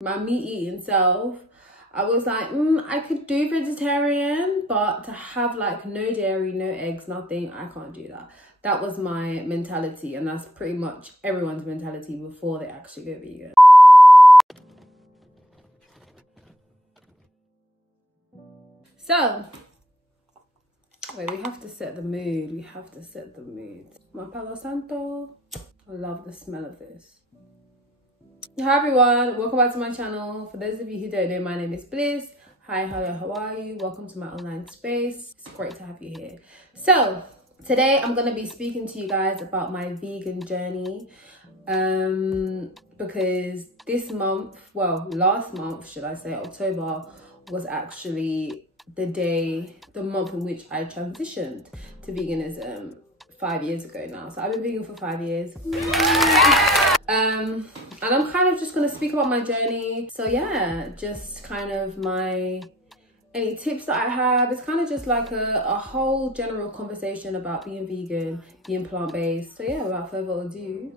my meat eating self, I was like, I could do vegetarian, but to have like no dairy, no eggs, nothing, I can't do that. That was my mentality, and that's pretty much everyone's mentality before they actually go vegan. So, wait, we have to set the mood. We have to set the mood. My Palo Santo. I love the smell of this. Hi everyone, welcome back to my channel. For those of you who don't know, my name is Bliss. Hi, how are you? Welcome to my online space. It's great to have you here. So today I'm going to be speaking to you guys about my vegan journey, because this month, well, last month, should I say, October, was actually the month in which I transitioned to veganism 5 years ago now. So I've been vegan for 5 years. And I'm kind of just going to speak about my journey. So yeah, just kind of any tips that I have. It's kind of just like a whole general conversation about being vegan, being plant-based. So yeah, without further ado,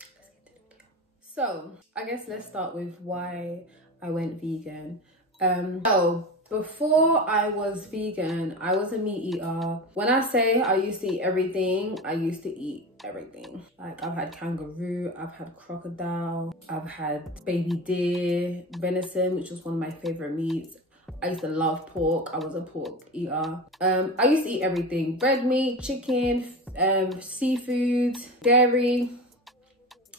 let's get to the video. So I guess let's start with why I went vegan. Before I was vegan, I was a meat eater. When I say I used to eat everything, I used to eat everything. Like, I've had kangaroo, I've had crocodile, I've had baby deer, venison, which was one of my favorite meats. I used to love pork. I was a pork eater. I used to eat everything: red meat, chicken, seafood, dairy.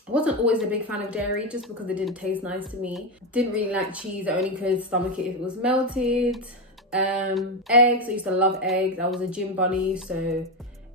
I wasn't always a big fan of dairy just because it didn't taste nice to me. Didn't really like cheese. I only could stomach it if it was melted. Eggs, I used to love eggs. I was a gym bunny, so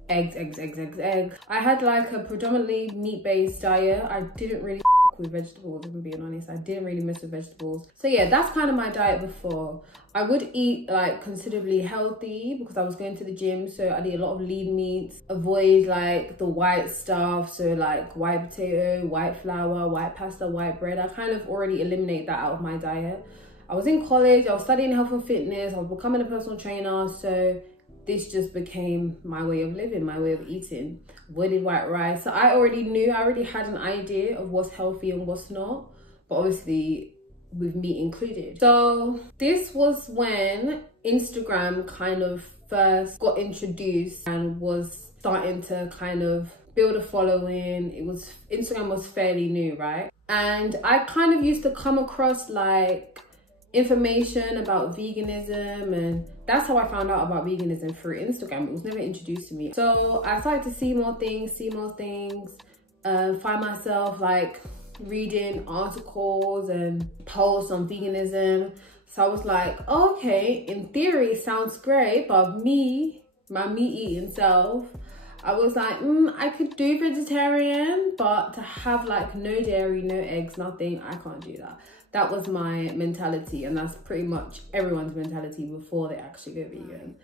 eggs. I had like a predominantly meat-based diet. I didn't really with vegetables, if I'm being honest. I didn't really mess with vegetables. So yeah, that's kind of my diet before. I would eat like considerably healthy because I was going to the gym, so I'd eat a lot of lean meats, avoid like the white stuff, so like white potato, white flour, white pasta, white bread. I kind of already eliminate that out of my diet. I was in college, I was studying health and fitness, I was becoming a personal trainer, so this just became my way of living, my way of eating. Avoided white rice. So I already had an idea of what's healthy and what's not, but obviously with meat included. So this was when Instagram kind of first got introduced and was starting to kind of build a following. Instagram was fairly new, right? And I kind of used to come across like information about veganism, and that's how I found out about veganism, through Instagram. It was never introduced to me. So I started to see more things, find myself like reading articles and posts on veganism. So I was like, oh, okay, in theory sounds great, but my meat eating self, I was like, I could do vegetarian, but to have like no dairy, no eggs, nothing, I can't do that. That was my mentality, and that's pretty much everyone's mentality before they actually go vegan.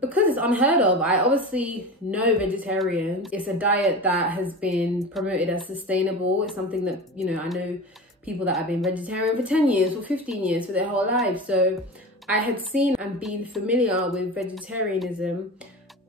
Because it's unheard of. I obviously know vegetarian. It's a diet that has been promoted as sustainable. It's something that, you know, I know people that have been vegetarian for 10 years or 15 years for their whole life. So I had seen and been familiar with vegetarianism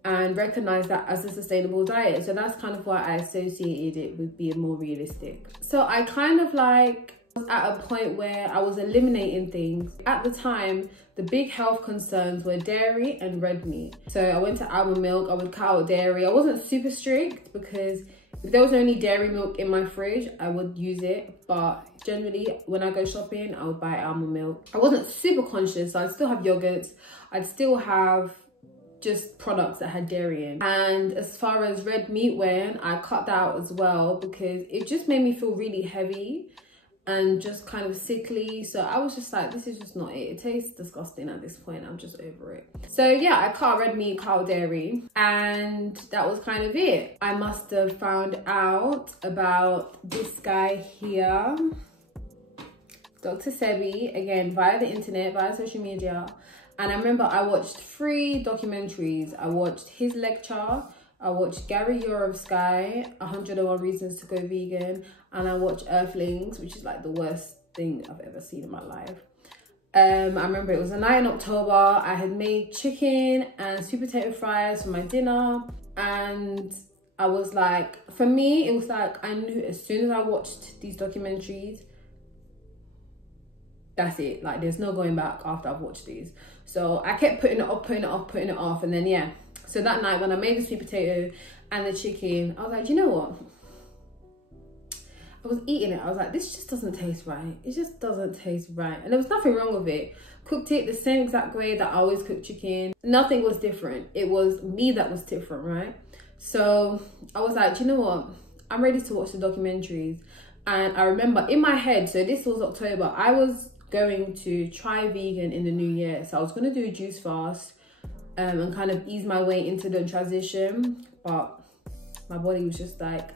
and recognized that as a sustainable diet. So that's kind of why I associated it with being more realistic. So I kind of like was at a point where I was eliminating things. At the time, the big health concerns were dairy and red meat. So I went to almond milk, I would cut out dairy. I wasn't super strict because if there was only dairy milk in my fridge, I would use it. But generally, when I go shopping, I would buy almond milk. I wasn't super conscious, so I'd still have yogurts. I'd still have just products that had dairy in. And as far as red meat went, I cut that out as well because it just made me feel really heavy and just kind of sickly. So I was just like, this is just not it. It tastes disgusting at this point. I'm just over it. So yeah, I cut out red meat, cut out dairy, and that was kind of it. I must have found out about this guy here, Dr. Sebi, again, via the internet, via social media. And I remember I watched 3 documentaries. I watched his lecture, I watched Gary Yourofsky, 101 Reasons to Go Vegan, and I watched Earthlings, which is like the worst thing I've ever seen in my life. I remember it was a night in October. I had made chicken and sweet potato fries for my dinner, and I was like, for me, it was like I knew as soon as I watched these documentaries, That's it. Like, there's no going back after I've watched these. So I kept putting it off. And then, yeah. So that night when I made the sweet potato and the chicken, I was like, you know what? I was eating it. I was like, this just doesn't taste right. It just doesn't taste right. And there was nothing wrong with it. Cooked it the same exact way that I always cook chicken. Nothing was different. It was me that was different, right? So I was like, you know what? I'm ready to watch the documentaries. And I remember in my head, so this was October, I was going to try vegan in the new year. So I was going to do a juice fast and kind of ease my way into the transition. But my body was just like,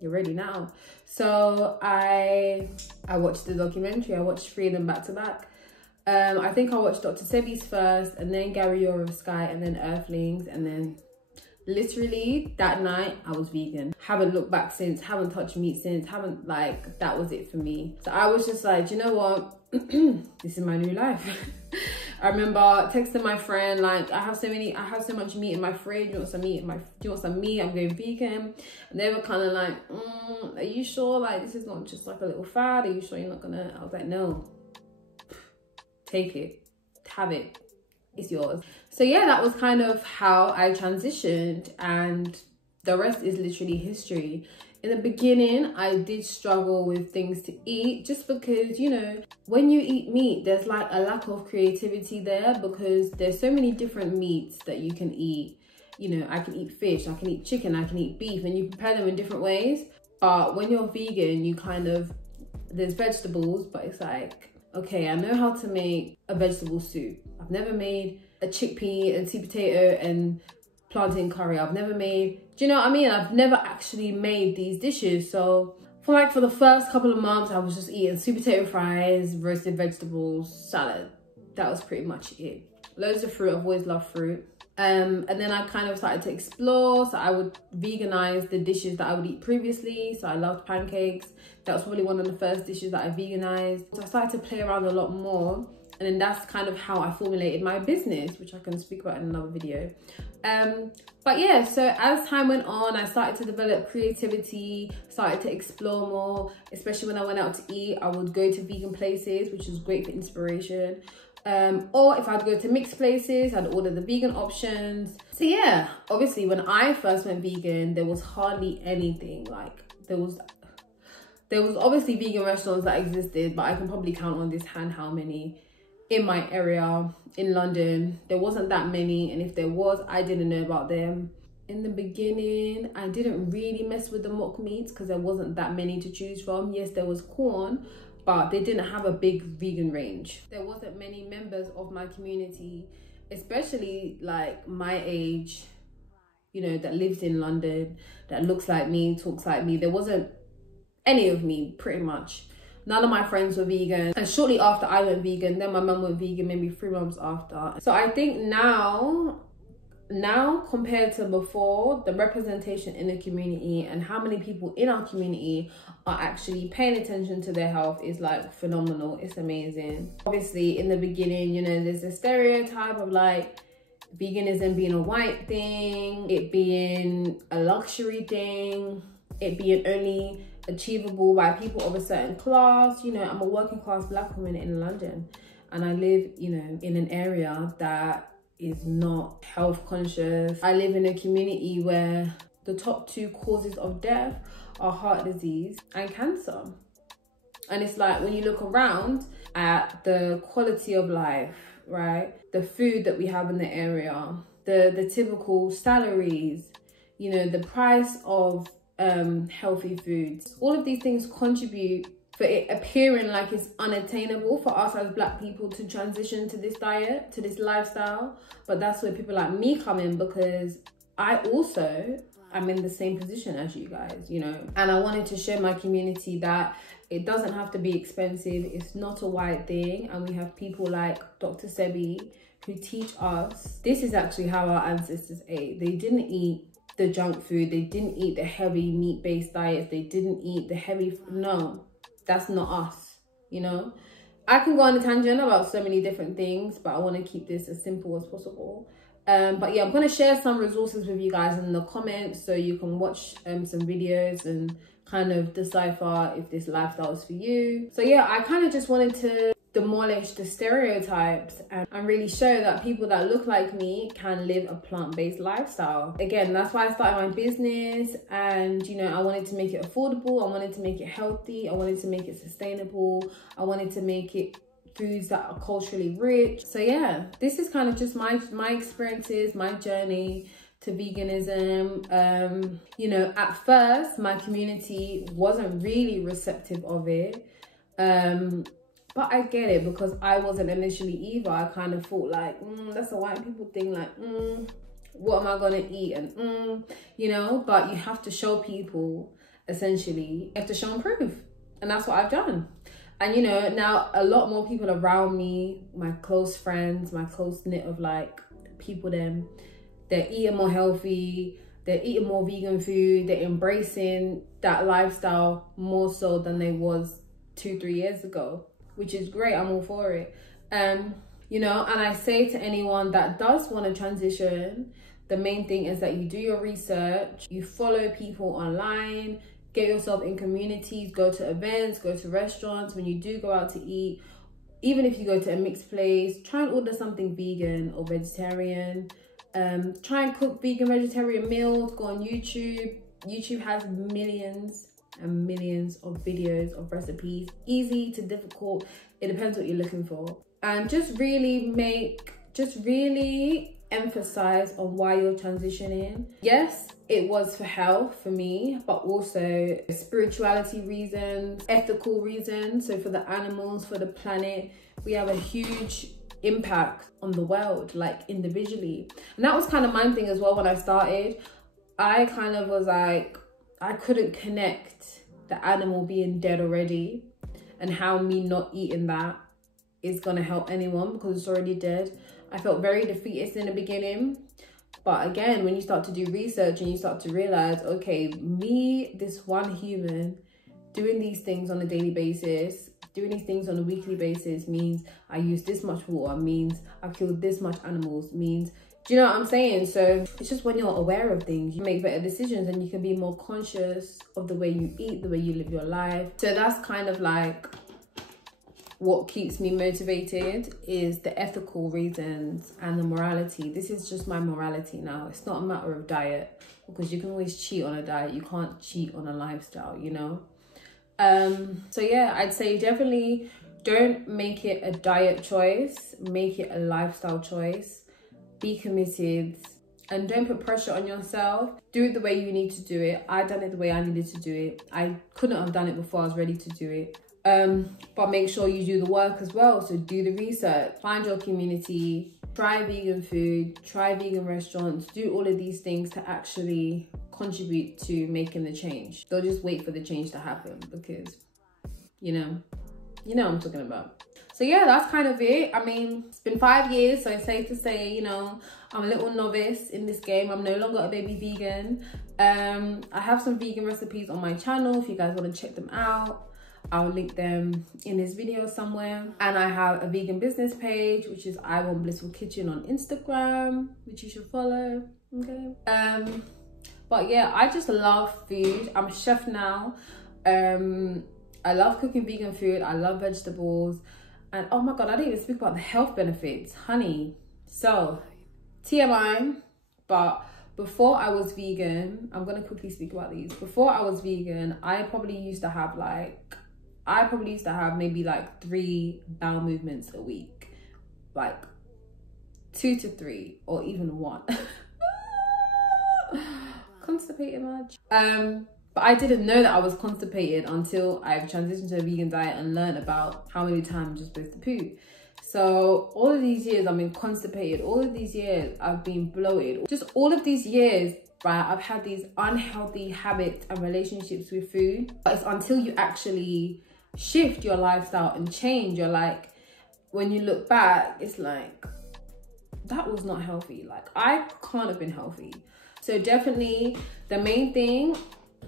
you're ready now. So I watched the documentary. I watched 3 of them back to back. I think I watched Dr. Sebi's first, and then Gary Yor of Sky, and then Earthlings, and then literally that night I was vegan. Haven't looked back since, haven't touched meat since, haven't, like, that was it for me. So I was just like, you know what? This is my new life. I remember texting my friend, like, I have so much meat in my fridge. Do you want some meat? Do you want some meat? I'm going vegan. And they were kind of like, are you sure? Like, this is not just like a little fad. Are you sure you're not gonna? I was like, no. Take it, have it, it's yours. So yeah, that was kind of how I transitioned, and the rest is literally history. In the beginning, I did struggle with things to eat, just because, you know, when you eat meat, there's like a lack of creativity there, because there's so many different meats that you can eat. You know, I can eat fish, I can eat chicken, I can eat beef, and you prepare them in different ways. But when you're vegan, you kind of, there's vegetables, but it's like, okay, I know how to make a vegetable soup. I've never made a chickpea and sweet potato and plantain curry. I've never made, do you know what I mean? I've never actually made these dishes. So for the first couple of months, I was just eating sweet potato fries, roasted vegetables, salad. That was pretty much it. Loads of fruit. I've always loved fruit. And then I kind of started to explore. So I would veganize the dishes that I would eat previously. So I loved pancakes. That was probably one of the first dishes that I veganized. So I started to play around a lot more. And then that's kind of how I formulated my business, which I can speak about in another video. But yeah, so as time went on, I started to develop creativity, started to explore more, especially when I went out to eat. I would go to vegan places, which was great for inspiration. Or if I'd go to mixed places, I'd order the vegan options. So yeah, obviously when I first went vegan, there was hardly anything. Like, there was obviously vegan restaurants that existed, but I can probably count on this hand how many in my area in London. There wasn't that many, and if there was, I didn't know about them. In the beginning, I didn't really mess with the mock meats because there wasn't that many to choose from. Yes, there was corn, but they didn't have a big vegan range. There wasn't many members of my community, especially like my age, you know, that lives in London, that looks like me, talks like me. There wasn't any of me, pretty much. None of my friends were vegan. And shortly after I went vegan, then my mum went vegan maybe 3 months after. So I think now compared to before, the representation in the community and how many people in our community are actually paying attention to their health is like phenomenal. It's amazing. Obviously in the beginning, you know, there's a stereotype of like veganism being a white thing, it being a luxury thing, it being only achievable by people of a certain class. You know, I'm a working class black woman in London, and I live, you know, in an area that is not health conscious. I live in a community where the top 2 causes of death are heart disease and cancer. And it's like, when you look around at the quality of life, right? The food that we have in the area, the typical salaries, you know, the price of healthy foods, all of these things contribute for it appearing like it's unattainable for us as black people to transition to this diet, to this lifestyle. But that's where people like me come in, because I also am in the same position as you guys, you know. And I wanted to show my community that it doesn't have to be expensive. It's not a white thing. And we have people like Dr. Sebi who teach us, this is actually how our ancestors ate. They didn't eat the junk food. They didn't eat the heavy meat-based diets. They didn't eat the heavy, no. That's not us, you know. I can go on a tangent about so many different things, but I want to keep this as simple as possible. But yeah, I'm going to share some resources with you guys in the comments so you can watch some videos and kind of decipher if this lifestyle is for you. So yeah, I kind of just wanted to demolish the stereotypes and really show that people that look like me can live a plant-based lifestyle. Again, that's why I started my business, and you know, I wanted to make it affordable, I wanted to make it healthy, I wanted to make it sustainable, I wanted to make it foods that are culturally rich. So yeah, this is kind of just my experiences, my journey to veganism. You know, at first my community wasn't really receptive of it, but I get it, because I wasn't initially either. I kind of thought like, that's a white people thing, like, what am I gonna eat? And you know, but you have to show people, essentially, you have to show and prove. And that's what I've done. And you know, now a lot more people around me, my close friends, my close knit of like people, they're eating more healthy, they're eating more vegan food, they're embracing that lifestyle more so than they was 2-3 years ago, which is great. I'm all for it. You know, and I say to anyone that does want to transition, the main thing is that you do your research, you follow people online, get yourself in communities, go to events, go to restaurants. When you do go out to eat, even if you go to a mixed place, try and order something vegan or vegetarian. Try and cook vegan, vegetarian meals. Go on YouTube. YouTube has millions and millions of videos of recipes, easy to difficult. It depends what you're looking for. And just really emphasize on why you're transitioning. Yes, it was for health for me, but also spirituality reasons, ethical reasons. So for the animals, for the planet, we have a huge impact on the world, like individually. And that was kind of my thing as well when I started. I kind of was like, I couldn't connect the animal being dead already and how me not eating that is gonna help anyone because it's already dead. I felt very defeatist in the beginning, but again, when you start to do research and you start to realize, okay, me, this one human, doing these things on a daily basis, doing these things on a weekly basis means I use this much water, means I've killed this much animals, means, do you know what I'm saying? So it's just when you're aware of things, you make better decisions and you can be more conscious of the way you eat, the way you live your life. So that's kind of like what keeps me motivated, is the ethical reasons and the morality. This is just my morality now. It's not a matter of diet, because you can always cheat on a diet. You can't cheat on a lifestyle, you know? So yeah, I'd say definitely don't make it a diet choice, make it a lifestyle choice. Be committed and don't put pressure on yourself. Do it the way you need to do it. I done it the way I needed to do it. I couldn't have done it before I was ready to do it. But make sure you do the work as well. So do the research, find your community, try vegan food, try vegan restaurants, do all of these things to actually contribute to making the change. Don't just wait for the change to happen, because you know what I'm talking about. So yeah, that's kind of it. I mean, it's been 5 years, so it's safe to say, you know, I'm a little novice in this game. I'm no longer a baby vegan. I have some vegan recipes on my channel if you guys want to check them out. I'll link them in this video somewhere. And I have a vegan business page, which is iwantblissfulkitchen on Instagram, which you should follow, okay? But yeah, I just love food. I'm a chef now. I love cooking vegan food. I love vegetables. And oh my God, I didn't even speak about the health benefits, honey. So, TMI, but before I was vegan, I'm gonna quickly speak about these. Before I was vegan, I probably used to have maybe like 3 bowel movements a week. Like 2 to 3, or even 1. Constipated much? But I didn't know that I was constipated until I've transitioned to a vegan diet and learned about how many times you're supposed to poo. So all of these years I've been constipated. All of these years I've been bloated. Just all of these years, right, I've had these unhealthy habits and relationships with food. But it's until you actually shift your lifestyle and change, you're like, when you look back, it's like, that was not healthy. Like, I can't have been healthy. So definitely the main thing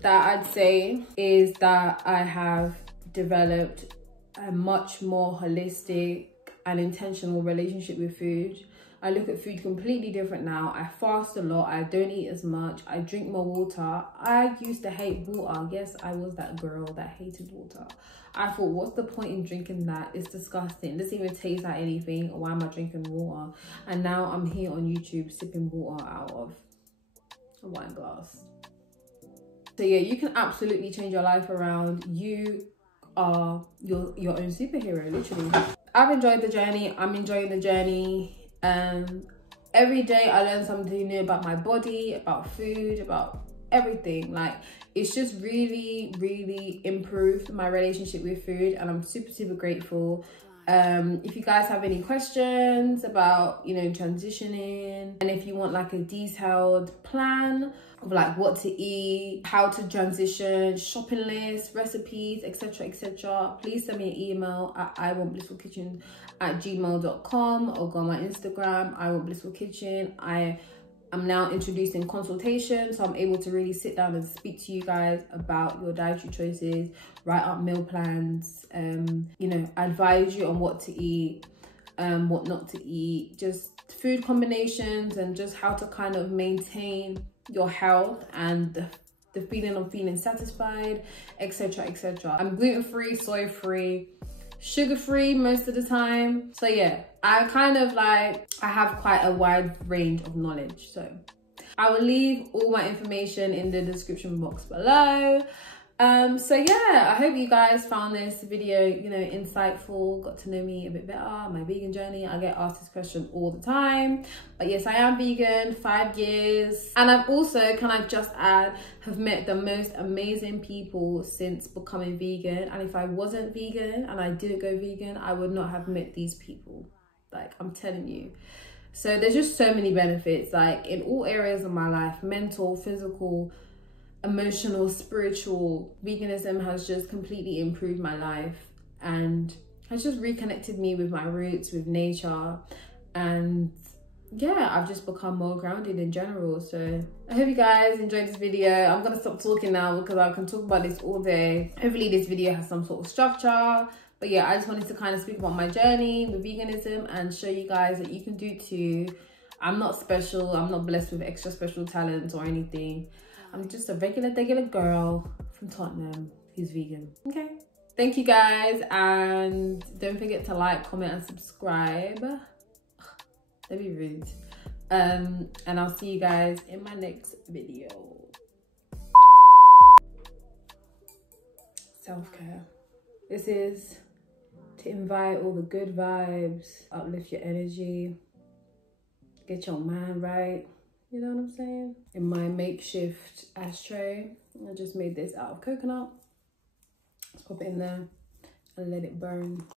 that I'd say is that I have developed a much more holistic and intentional relationship with food. I look at food completely different now. I fast a lot. I don't eat as much. I drink more water. I used to hate water. Yes, I was that girl that hated water. I thought, what's the point in drinking that? It's disgusting. It doesn't even taste like anything. Why am I drinking water? And now I'm here on YouTube sipping water out of a wine glass. So yeah, you can absolutely change your life around. You are your own superhero, literally. I've enjoyed the journey. I'm enjoying the journey. Every day I learn something new about my body, about food, about everything. Like, it's just really improved my relationship with food, and I'm super grateful. If you guys have any questions about, you know, transitioning, and if you want like a detailed plan of like what to eat, how to transition, shopping lists, recipes, etc, please send me an email at iwantblissfulkitchen@gmail.com, or go on my Instagram, iwantblissfulkitchen. I'm now introducing consultation, so I'm able to really sit down and speak to you guys about your dietary choices, write up meal plans, you know, advise you on what to eat, what not to eat, just food combinations, and just how to kind of maintain your health and the feeling of feeling satisfied, etc. I'm gluten-free, soy-free, sugar-free most of the time. So yeah, I kind of like, I have quite a wide range of knowledge. So I will leave all my information in the description box below. So yeah, I hope you guys found this video, you know, insightful, got to know me a bit better, my vegan journey. I get asked this question all the time, but yes, I am vegan, 5 years. And I've also, can I just add, have met the most amazing people since becoming vegan. And if I wasn't vegan and I didn't go vegan, I would not have met these people. Like, I'm telling you. So there's just so many benefits, like in all areas of my life, mental, physical, emotional, spiritual. Veganism has just completely improved my life and has just reconnected me with my roots, with nature, and yeah, I've just become more grounded in general. So I hope you guys enjoyed this video. I'm gonna stop talking now because I can talk about this all day. Hopefully this video has some sort of structure, but yeah, I just wanted to kind of speak about my journey with veganism and show you guys that you can do too. I'm not special, I'm not blessed with extra special talents or anything. I'm just a regular girl from Tottenham who's vegan. Okay, thank you guys, and don't forget to like, comment and subscribe. That'd be rude. And I'll see you guys in my next video. Self-care. This is to invite all the good vibes, uplift your energy, get your mind right. You know what I'm saying? In my makeshift ashtray, I just made this out of coconut. Let's pop it in there and let it burn.